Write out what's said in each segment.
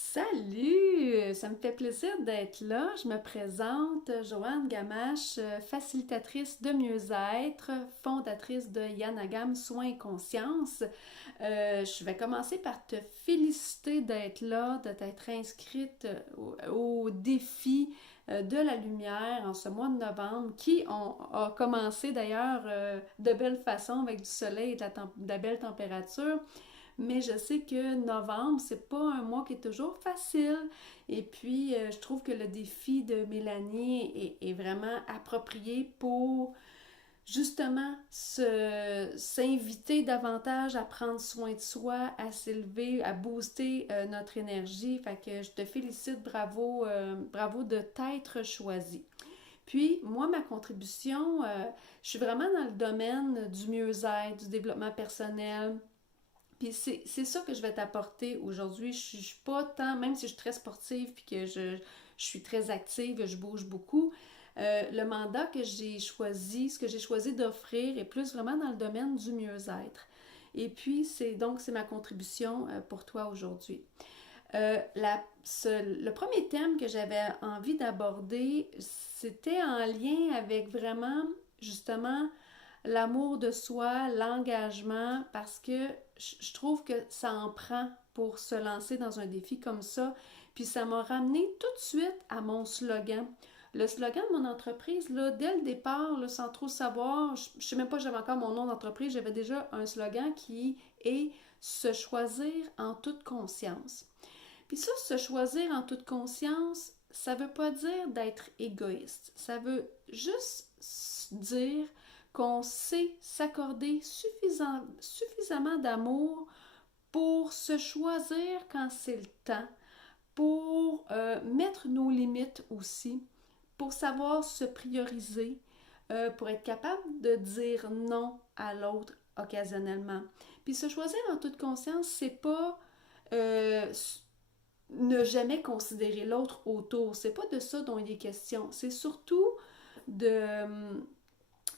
Salut! Ça me fait plaisir d'être là. Je me présente, Joanne Gamache, facilitatrice de mieux-être, fondatrice de Yanagam Soins et Conscience. Je vais commencer par te féliciter d'être là, de t'être inscrite au défi de la lumière en ce mois de novembre, a commencé d'ailleurs de belle façon avec du soleil et de la belle température. Mais je sais que novembre, c'est pas un mois qui est toujours facile. Et puis, je trouve que le défi de Mélanie est vraiment approprié pour justement s'inviter davantage à prendre soin de soi, à s'élever, à booster notre énergie. Fait que je te félicite, bravo, bravo de t'être choisi. Puis, moi, ma contribution, je suis vraiment dans le domaine du mieux-être, du développement personnel, puis c'est ça que je vais t'apporter aujourd'hui. Je suis pas tant, même si je suis très sportive puis que je suis très active, je bouge beaucoup, le mandat que j'ai choisi, ce que j'ai choisi d'offrir est plus vraiment dans le domaine du mieux-être. Et puis, c'est ma contribution pour toi aujourd'hui. Le premier thème que j'avais envie d'aborder, c'était en lien avec vraiment, justement, l'amour de soi, l'engagement, parce que je trouve que ça en prend pour se lancer dans un défi comme ça. Puis ça m'a ramené tout de suite à mon slogan. Le slogan de mon entreprise, là, dès le départ, là, sans trop savoir, je ne sais même pas si j'avais encore mon nom d'entreprise, j'avais déjà un slogan qui est se choisir en toute conscience. Puis ça, se choisir en toute conscience, ça veut pas dire d'être égoïste. Ça veut juste dire qu'on sait s'accorder suffisamment d'amour pour se choisir quand c'est le temps, pour mettre nos limites aussi, pour savoir se prioriser, pour être capable de dire non à l'autre occasionnellement. Puis se choisir en toute conscience, c'est pas euh, ne jamais considérer l'autre autour. C'est pas de ça dont il est question. C'est surtout de,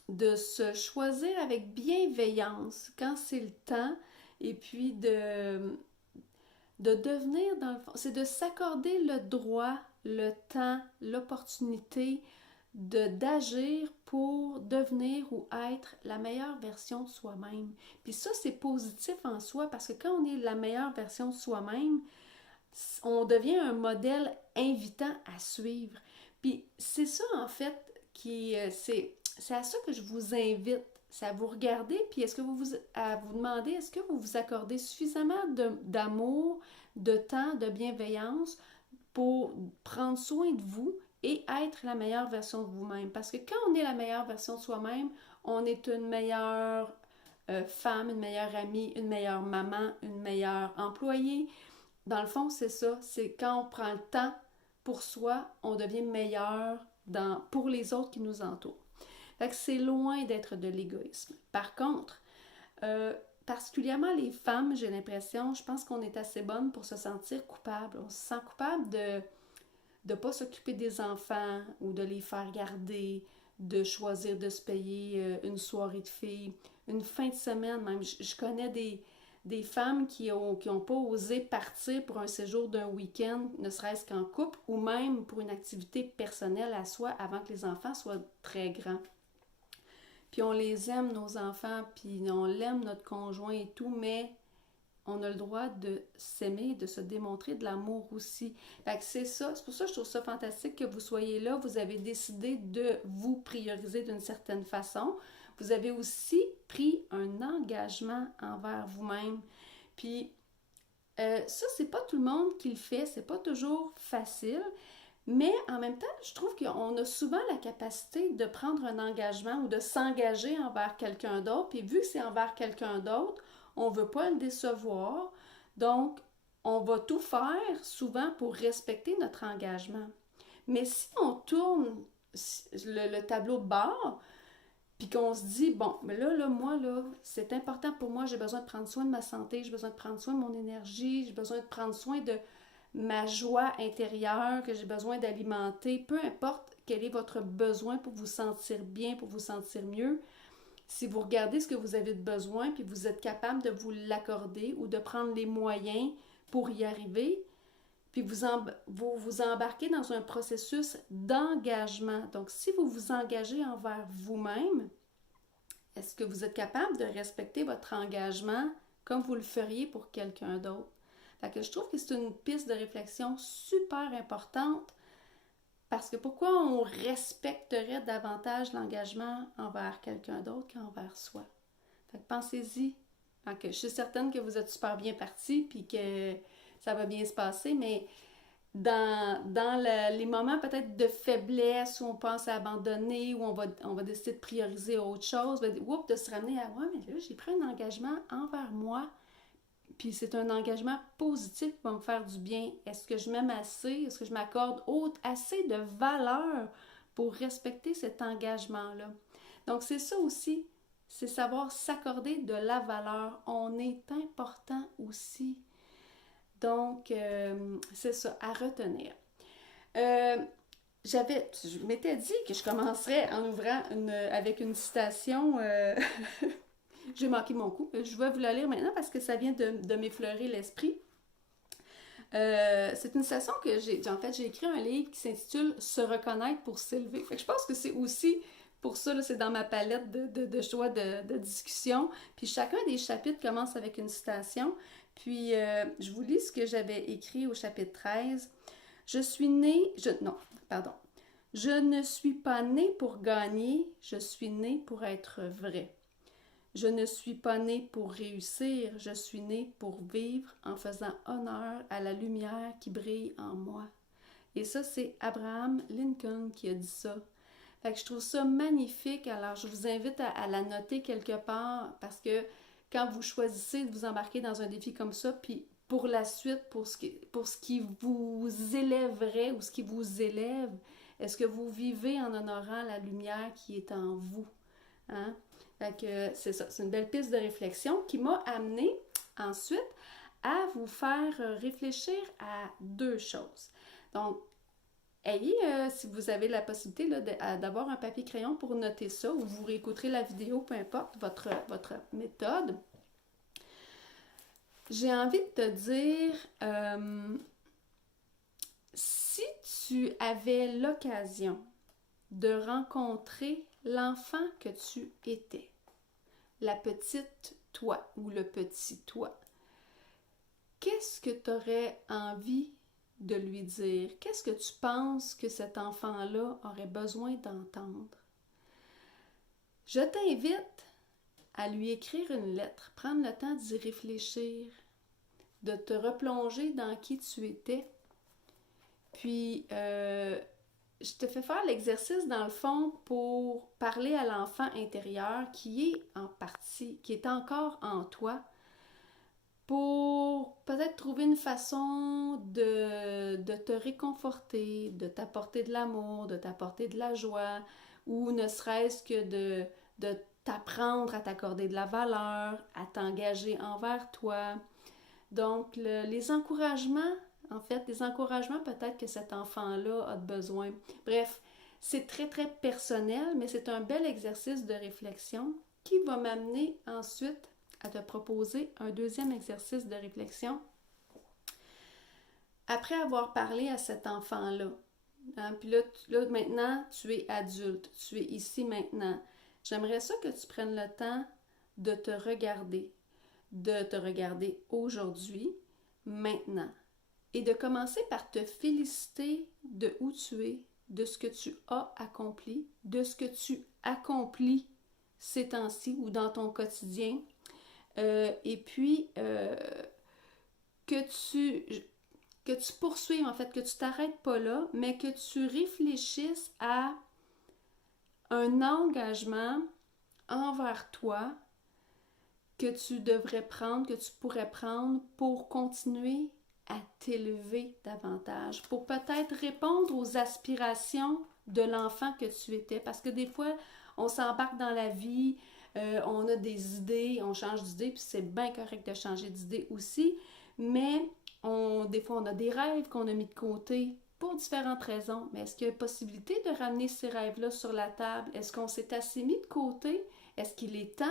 de se choisir avec bienveillance quand c'est le temps et puis de devenir, dans le fond, c'est de s'accorder le droit, le temps, l'opportunité d'agir pour devenir ou être la meilleure version de soi-même. Puis ça, c'est positif en soi parce que quand on est la meilleure version de soi-même, on devient un modèle invitant à suivre. Puis c'est ça, en fait, c'est à ça que je vous invite. C'est à vous regarder, puis à vous demander, est-ce que vous vous accordez suffisamment d'amour, de temps, de bienveillance pour prendre soin de vous et être la meilleure version de vous-même. Parce que quand on est la meilleure version de soi-même, on est une meilleure femme, une meilleure amie, une meilleure maman, une meilleure employée, dans le fond, c'est ça. C'est quand on prend le temps pour soi, on devient meilleur pour les autres qui nous entourent. Fait que c'est loin d'être de l'égoïsme. Par contre, particulièrement les femmes, j'ai l'impression, je pense qu'on est assez bonnes pour se sentir coupable. On se sent coupable de ne pas s'occuper des enfants ou de les faire garder, de choisir de se payer une soirée de filles, une fin de semaine même. Je connais des femmes qui ont pas osé partir pour un séjour d'un week-end, ne serait-ce qu'en couple, ou même pour une activité personnelle à soi avant que les enfants soient très grands. Puis on les aime, nos enfants, puis on l'aime, notre conjoint et tout, mais on a le droit de s'aimer, de se démontrer de l'amour aussi. Fait que c'est ça, c'est pour ça que je trouve ça fantastique que vous soyez là, vous avez décidé de vous prioriser d'une certaine façon. Vous avez aussi pris un engagement envers vous-même. Puis ça, c'est pas tout le monde qui le fait, c'est pas toujours facile, mais en même temps, je trouve qu'on a souvent la capacité de prendre un engagement ou de s'engager envers quelqu'un d'autre. Puis vu que c'est envers quelqu'un d'autre, on ne veut pas le décevoir. Donc, on va tout faire souvent pour respecter notre engagement. Mais si on tourne le tableau de bord, puis qu'on se dit, bon, mais moi, là, c'est important pour moi, j'ai besoin de prendre soin de ma santé, j'ai besoin de prendre soin de mon énergie, j'ai besoin de prendre soin de ma joie intérieure que j'ai besoin d'alimenter, peu importe quel est votre besoin pour vous sentir bien, pour vous sentir mieux, si vous regardez ce que vous avez de besoin, puis vous êtes capable de vous l'accorder ou de prendre les moyens pour y arriver, puis vous embarquez dans un processus d'engagement. Donc, si vous vous engagez envers vous-même, est-ce que vous êtes capable de respecter votre engagement comme vous le feriez pour quelqu'un d'autre? Fait que je trouve que c'est une piste de réflexion super importante parce que pourquoi on respecterait davantage l'engagement envers quelqu'un d'autre qu'envers soi? Fait que pensez-y. Donc, je suis certaine que vous êtes super bien partis puis que ça va bien se passer, mais dans les moments peut-être de faiblesse où on pense à abandonner, où on va décider de prioriser autre chose, de se ramener à ouais, mais là, j'ai pris un engagement envers moi, puis c'est un engagement positif qui va me faire du bien. Est-ce que je m'aime assez? Est-ce que je m'accorde assez de valeur pour respecter cet engagement-là? Donc, c'est ça aussi, c'est savoir s'accorder de la valeur. On est important aussi. Donc, c'est ça, à retenir. Euh, je m'étais dit que je commencerais en ouvrant avec une citation. J'ai manqué mon coup. Je vais vous la lire maintenant parce que ça vient de m'effleurer l'esprit. C'est une citation que j'ai écrit un livre qui s'intitule Se reconnaître pour s'élever. Fait que je pense que c'est aussi pour ça, là, c'est dans ma palette de choix de discussion. Puis chacun des chapitres commence avec une citation. Puis je vous lis ce que j'avais écrit au chapitre 13. Je suis née... non, pardon. Je ne suis pas née pour gagner, je suis née pour être vrai. Je ne suis pas née pour réussir, je suis née pour vivre en faisant honneur à la lumière qui brille en moi. Et ça, c'est Abraham Lincoln qui a dit ça. Fait que je trouve ça magnifique. Alors, je vous invite à la noter quelque part parce que quand vous choisissez de vous embarquer dans un défi comme ça, puis pour la suite, pour ce qui vous élèverait ou ce qui vous élève, est-ce que vous vivez en honorant la lumière qui est en vous? Hein? Fait que c'est ça, c'est une belle piste de réflexion qui m'a amené ensuite à vous faire réfléchir à deux choses. Donc, ayez, si vous avez la possibilité là, d'avoir un papier-crayon pour noter ça, ou vous réécouterez la vidéo, peu importe votre méthode. J'ai envie de te dire, si tu avais l'occasion de rencontrer l'enfant que tu étais, la petite toi ou le petit toi, qu'est-ce que tu aurais envie de lui dire? Qu'est-ce que tu penses que cet enfant-là aurait besoin d'entendre? Je t'invite à lui écrire une lettre, prendre le temps d'y réfléchir, de te replonger dans qui tu étais. Puis, je te fais faire l'exercice dans le fond pour parler à l'enfant intérieur qui est en partie, qui est encore en toi, pour peut-être trouver une façon de te réconforter, de t'apporter de l'amour, de t'apporter de la joie, ou ne serait-ce que de t'apprendre à t'accorder de la valeur, à t'engager envers toi. Donc, les encouragements, en fait, les encouragements peut-être que cet enfant-là a besoin. Bref, c'est très, très personnel, mais c'est un bel exercice de réflexion qui va m'amener ensuite à te proposer un deuxième exercice de réflexion. Après avoir parlé à cet enfant-là, hein, puis là, maintenant, tu es adulte, tu es ici maintenant. J'aimerais ça que tu prennes le temps de te regarder aujourd'hui, maintenant, et de commencer par te féliciter de où tu es, de ce que tu as accompli, de ce que tu accomplis ces temps-ci ou dans ton quotidien, et puis que tu poursuives, en fait, que tu t'arrêtes pas là, mais que tu réfléchisses à un engagement envers toi que tu devrais prendre, que tu pourrais prendre pour continuer à t'élever davantage, pour peut-être répondre aux aspirations de l'enfant que tu étais. Parce que des fois, on s'embarque dans la vie, on a des idées, on change d'idée, puis c'est bien correct de changer d'idée aussi, mais des fois, on a des rêves qu'on a mis de côté pour différentes raisons. Mais est-ce qu'il y a possibilité de ramener ces rêves-là sur la table? Est-ce qu'on s'est assez mis de côté? Est-ce qu'il est temps?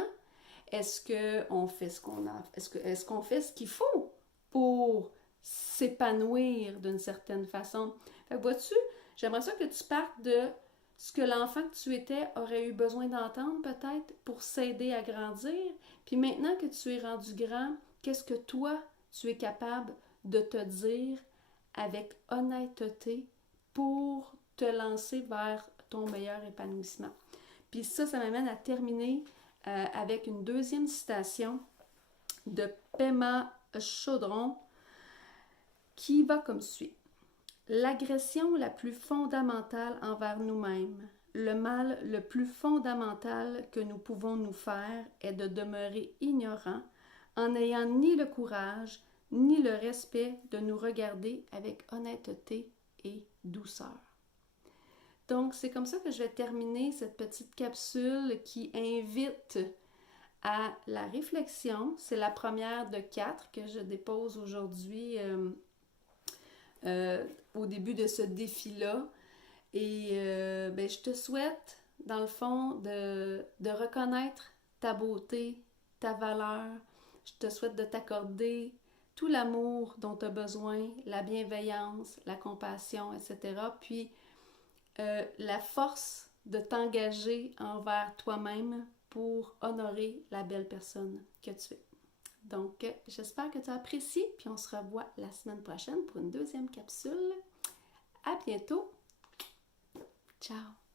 Est-ce qu'on fait ce qu'on a? Est-ce qu'on fait ce qu'il faut pour s'épanouir d'une certaine façon. Fait que vois-tu, j'aimerais ça que tu partes de ce que l'enfant que tu étais aurait eu besoin d'entendre peut-être pour s'aider à grandir. Puis maintenant que tu es rendu grand, qu'est-ce que toi, tu es capable de te dire avec honnêteté pour te lancer vers ton meilleur épanouissement. Puis ça m'amène à terminer avec une deuxième citation de Pema Chodron qui va comme suit. L'agression la plus fondamentale envers nous-mêmes, le mal le plus fondamental que nous pouvons nous faire est de demeurer ignorants en n'ayant ni le courage ni le respect de nous regarder avec honnêteté et douceur. Donc, c'est comme ça que je vais terminer cette petite capsule qui invite à la réflexion. C'est la première de 4 que je dépose aujourd'hui au début de ce défi-là. Et je te souhaite, dans le fond, de reconnaître ta beauté, ta valeur. Je te souhaite de t'accorder tout l'amour dont tu as besoin, la bienveillance, la compassion, etc. Puis, la force de t'engager envers toi-même pour honorer la belle personne que tu es. Donc, j'espère que tu as apprécié, puis on se revoit la semaine prochaine pour une deuxième capsule. À bientôt! Ciao!